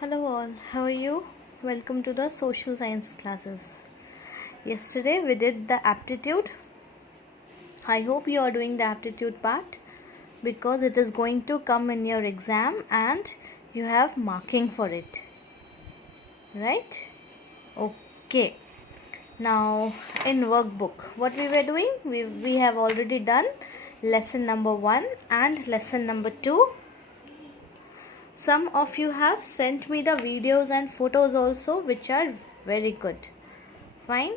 Hello all, how are you? Welcome to the social science classes. Yesterday we did the aptitude. I hope you are doing the aptitude part because it is going to come in your exam and you have marking for it. Right? Okay. Now in workbook, what we were doing? We have already done lesson number 1 and lesson number 2. Some of you have sent me the videos and photos also, which are very good. Fine.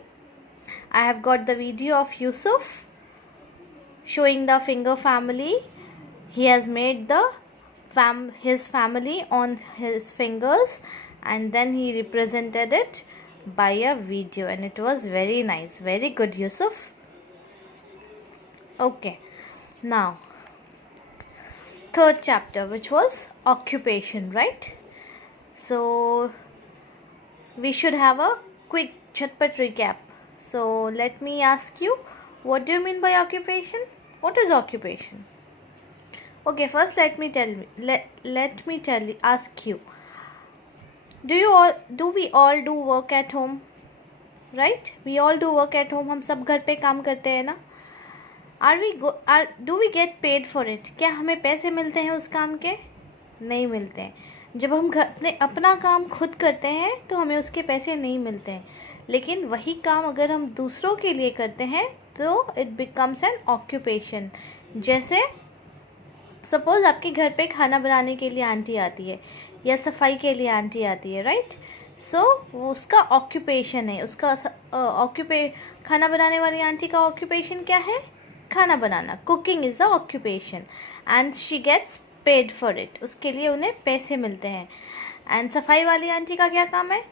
I have got the video of Yusuf showing the finger family. He has made the his family on his fingers and then he represented it by a video and it was very nice. Very good, Yusuf. Okay. Now third chapter, which was occupation, right? So we should have a quick chatpat recap. So let me ask you, what do you mean by occupation? What is occupation? Okay, first let me ask you, do we all do work at home? Right? We all do work at home. हम सब घर पे काम करते हैं ना? Do we get paid for it? क्या हमें पैसे मिलते हैं उस काम के? नहीं मिलते हैं. जब हम अपना काम खुद करते हैं तो हमें उसके पैसे नहीं मिलते हैं, लेकिन वही काम अगर हम दूसरों के लिए करते हैं तो इट बिकम्स एन ऑक्यूपेशन. जैसे सपोज आपके घर पे खाना बनाने के लिए आंटी आती है या सफाई के लिए आंटी आती है, राइट? सो वो उसका ऑक्यूपेशन है. उसका खाना बनाने वाली आंटी का ऑक्यूपेशन क्या है? खाना बनाना. Cooking is the occupation and she gets paid for it. उसके लिए उन्हें पैसे मिलते हैं. एंड सफाई वाली आंटी का क्या काम है?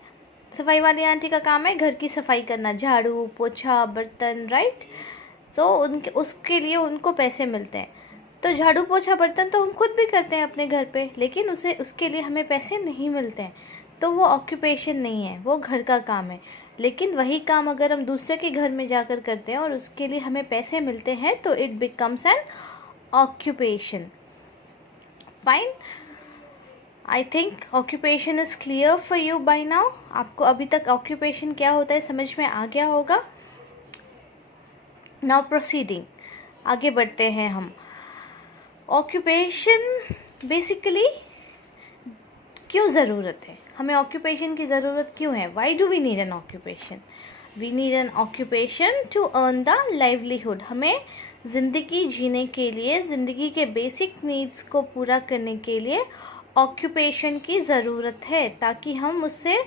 सफाई वाली आंटी का काम है घर की सफाई करना, झाड़ू पोछा बर्तन, राइट? तो उसके लिए उनको पैसे मिलते हैं. तो झाड़ू पोछा बर्तन तो हम खुद भी करते हैं अपने घर पे, लेकिन उसके लिए हमें पैसे नहीं मिलते हैं. तो वो ऑक्यूपेशन नहीं है, वो घर का काम है. लेकिन वही काम अगर हम दूसरे के घर में जाकर करते हैं और उसके लिए हमें पैसे मिलते हैं तो it becomes an occupation. Fine. I think occupation is clear for you by now. आपको अभी तक ऑक्यूपेशन क्या होता है समझ में आ गया होगा. नाउ प्रोसीडिंग, आगे बढ़ते हैं हम. ऑक्यूपेशन बेसिकली क्यों ज़रूरत है? हमें ऑक्यूपेशन की ज़रूरत क्यों है? Why do we need an occupation? We need an occupation to earn the livelihood. हमें ज़िंदगी जीने के लिए, ज़िंदगी के बेसिक नीड्स को पूरा करने के लिए ऑक्यूपेशन की ज़रूरत है, ताकि हम उससे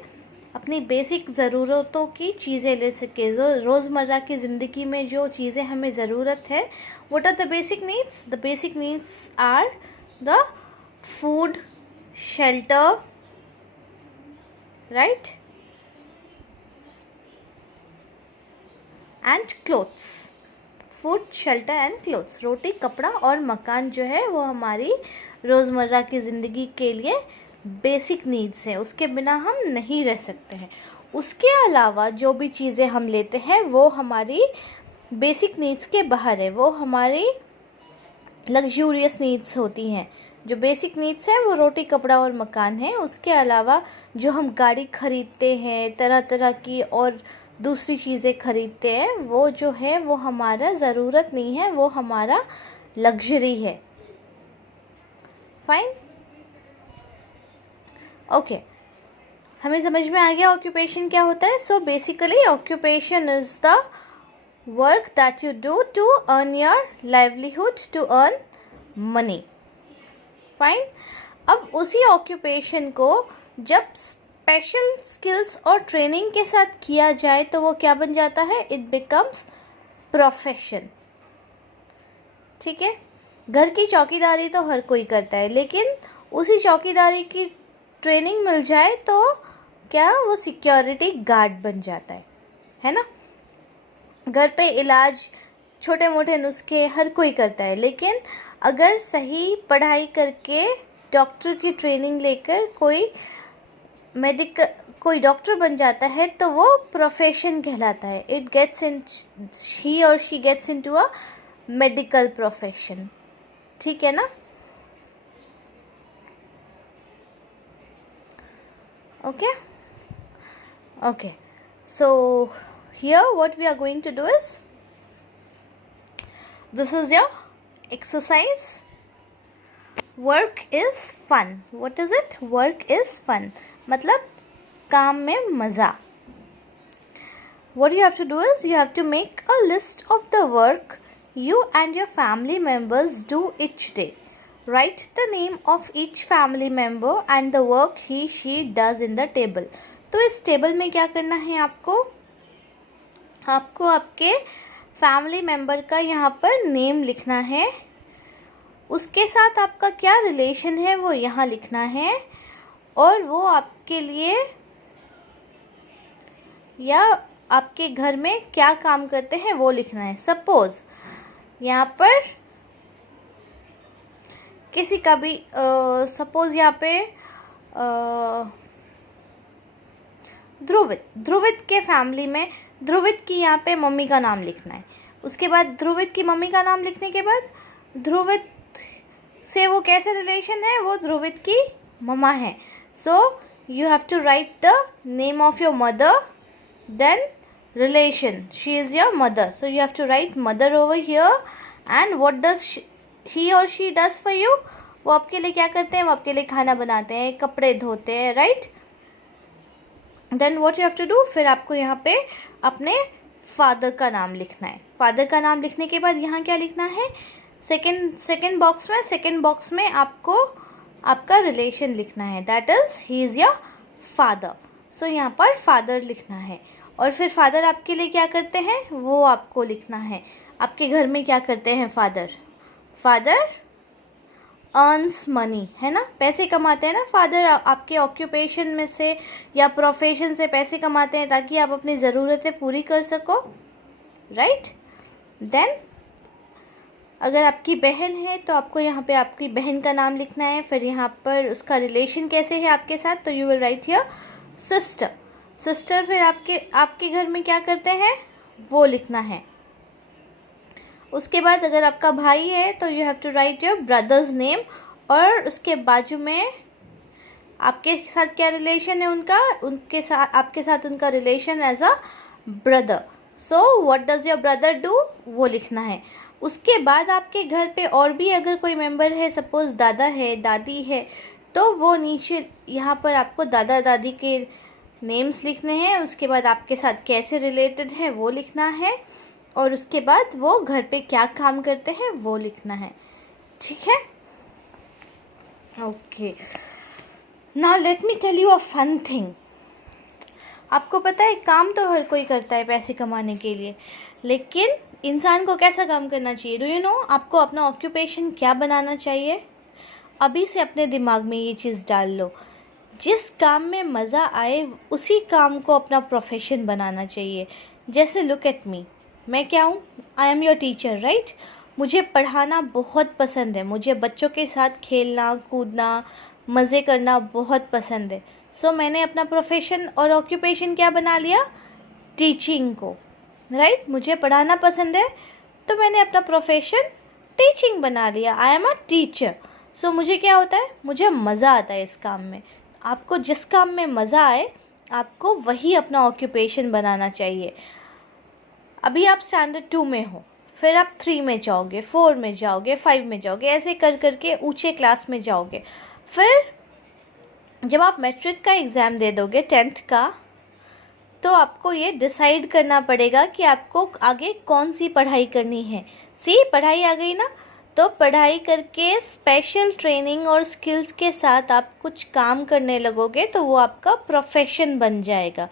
अपनी बेसिक ज़रूरतों की चीज़ें ले सकें. जो रोज़मर्रा की ज़िंदगी में जो चीज़ें हमें ज़रूरत है, what are the basic needs? The basic needs are the food, shelter, right, and clothes. Food, shelter and clothes. रोटी, कपड़ा और मकान जो है वो हमारी रोज़मर्रा की ज़िंदगी के लिए बेसिक नीड्स हैं. उसके बिना हम नहीं रह सकते हैं. उसके अलावा जो भी चीज़ें हम लेते हैं वो हमारी बेसिक नीड्स के बाहर है. वो हमारी लग्जूरियस नीड्स होती हैं. जो बेसिक नीड्स हैं वो रोटी, कपड़ा और मकान है. उसके अलावा जो हम गाड़ी ख़रीदते हैं, तरह तरह की और दूसरी चीज़ें ख़रीदते हैं, वो जो है वो हमारा ज़रूरत नहीं है, वो हमारा लग्जरी है. फाइन. ओके, हमें समझ में आ गया ऑक्यूपेशन क्या होता है. So basically occupation is the work that you do to earn your livelihood, to earn money. Fine. अब उसी ऑक्यूपेशन को जब स्पेशल स्किल्स और ट्रेनिंग के साथ किया जाए तो वो क्या बन जाता है? It becomes profession. ठीक है. घर की चौकीदारी तो हर कोई करता है, लेकिन उसी चौकीदारी की ट्रेनिंग मिल जाए तो क्या वो सिक्योरिटी गार्ड बन जाता है ना? घर पे इलाज, छोटे मोटे नुस्खे हर कोई करता है, लेकिन अगर सही पढ़ाई करके डॉक्टर की ट्रेनिंग लेकर कोई डॉक्टर बन जाता है तो वो प्रोफेशन कहलाता है. ही और she gets into a medical profession. ठीक है ना? Okay. Okay. So here what we are going to do is, this is your exercise. Work is fun. What is it? Work is fun. मतलब काम में मज़ा. What you have to do is, you have to make a list of the work you and your family members do each day. Write the name of each family member and the work he she does in the table. तो इस table में क्या करना है आपको आपके family member का यहाँ पर नेम लिखना है. उसके साथ आपका क्या रिलेशन है वो यहाँ लिखना है, और वो आपके लिए या आपके घर में क्या काम करते हैं वो लिखना है. सपोज यहाँ पर किसी का भी सपोज यहाँ पे ध्रुवित के फैमिली में ध्रुवित की यहाँ पे मम्मी का नाम लिखना है. उसके बाद ध्रुवित की मम्मी का नाम लिखने के बाद ध्रुवित से वो कैसे रिलेशन है, वो ध्रुवित की मम्मा है. So you have to write the name of your mother, then relation, she is your mother, so you have to write mother over here. And what does he or she does for you, वो आपके लिए क्या करते हैं, वो आपके लिए खाना बनाते हैं, कपड़े धोते हैं, right. Then what you have to do, फिर आपको यहाँ पे अपने फादर का नाम लिखना है. फादर का नाम लिखने के बाद यहाँ क्या लिखना है, सेकेंड बॉक्स में आपको आपका रिलेशन लिखना है, that is he is your father. So यहाँ पर फादर लिखना है. और फिर फादर आपके लिए क्या करते हैं वो आपको लिखना है. आपके घर में क्या करते हैं फादर अर्न्स मनी, है ना, पैसे कमाते हैं ना फादर. आपके ऑक्यूपेशन में से या प्रोफेशन से पैसे कमाते हैं ताकि आप अपनी ज़रूरतें पूरी कर सको, राइट. देन अगर आपकी बहन है तो आपको यहाँ पे आपकी बहन का नाम लिखना है. फिर यहाँ पर उसका रिलेशन कैसे है आपके साथ, तो you will write here sister. फिर आपके घर में क्या करते हैं वो लिखना है. उसके बाद अगर आपका भाई है तो you have to write your brother's name, और उसके बाजू में आपके साथ क्या रिलेशन है आपके साथ उनका relation as a brother. So what does your brother do, वो लिखना है. उसके बाद आपके घर पे और भी अगर कोई मेंबर है, सपोज दादा है, दादी है, तो वो नीचे यहाँ पर आपको दादा दादी के नेम्स लिखने हैं. उसके बाद आपके साथ कैसे रिलेटेड है वो लिखना है, और उसके बाद वो घर पे क्या काम करते हैं वो लिखना है. ठीक है, okay. Now let me tell you a fun thing. आपको पता है काम तो हर कोई करता है पैसे कमाने के लिए, लेकिन इंसान को कैसा काम करना चाहिए, डू यू नो. आपको अपना ऑक्यूपेशन क्या बनाना चाहिए, अभी से अपने दिमाग में ये चीज़ डाल लो. जिस काम में मज़ा आए उसी काम को अपना प्रोफेशन बनाना चाहिए. जैसे लुक एट मी, मैं क्या हूँ, I am your teacher, right. मुझे पढ़ाना बहुत पसंद है, मुझे बच्चों के साथ खेलना कूदना मज़े करना बहुत पसंद है. सो मैंने अपना प्रोफेशन और ऑक्यूपेशन क्या बना लिया, टीचिंग को, राइट. मुझे पढ़ाना पसंद है तो मैंने अपना प्रोफेशन टीचिंग बना लिया, आई एम अ टीचर. सो मुझे क्या होता है, मुझे मज़ा आता है इस काम में. आपको जिस काम में मज़ा आए आपको वही अपना ऑक्यूपेशन बनाना चाहिए. अभी आप स्टैंडर्ड 2 में हो, फिर आप 3 में जाओगे, 4 में जाओगे, 5 में जाओगे, ऐसे कर करके ऊंचे क्लास में जाओगे. फिर जब आप मैट्रिक का एग्ज़ाम दे दोगे 10th का, तो आपको ये डिसाइड करना पड़ेगा कि आपको आगे कौन सी पढ़ाई करनी है. पढ़ाई आ गई ना, तो पढ़ाई करके स्पेशल ट्रेनिंग और स्किल्स के साथ आप कुछ काम करने लगोगे तो वो आपका प्रोफेशन बन जाएगा,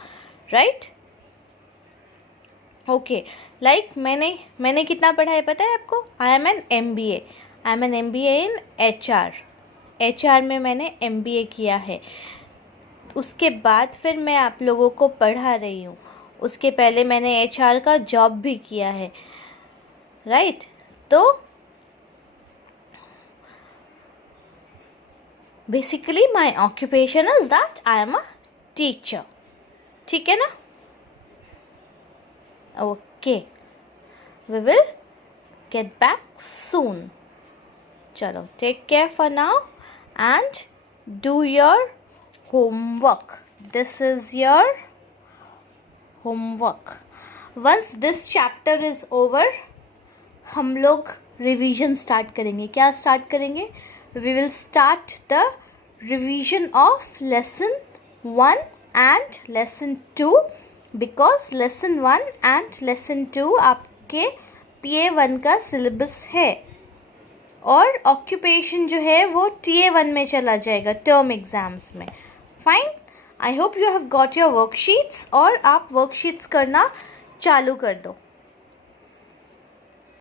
राइट. ओके, लाइक मैंने कितना पढ़ा है पता है आपको, I am an MBA in HR में मैंने MBA किया है. उसके बाद फिर मैं आप लोगों को पढ़ा रही हूँ. उसके पहले मैंने HR का जॉब भी किया है, राइट. तो basically my occupation is that I am a teacher. ठीक है ना, okay. We will get back soon. चलो, take care for now and do your homework. This is your homework. Once this chapter is over, हम लोग revision start करेंगे। क्या start करेंगे? We will start the revision of lesson 1 and lesson 2, because lesson 1 and lesson 2 आपके PA1 का syllabus है, और occupation जो है वो TA1 में चला जाएगा टर्म एग्ज़ाम्स में। Fine, I hope you have got your worksheets, और आप वर्कशीट्स करना चालू कर दो।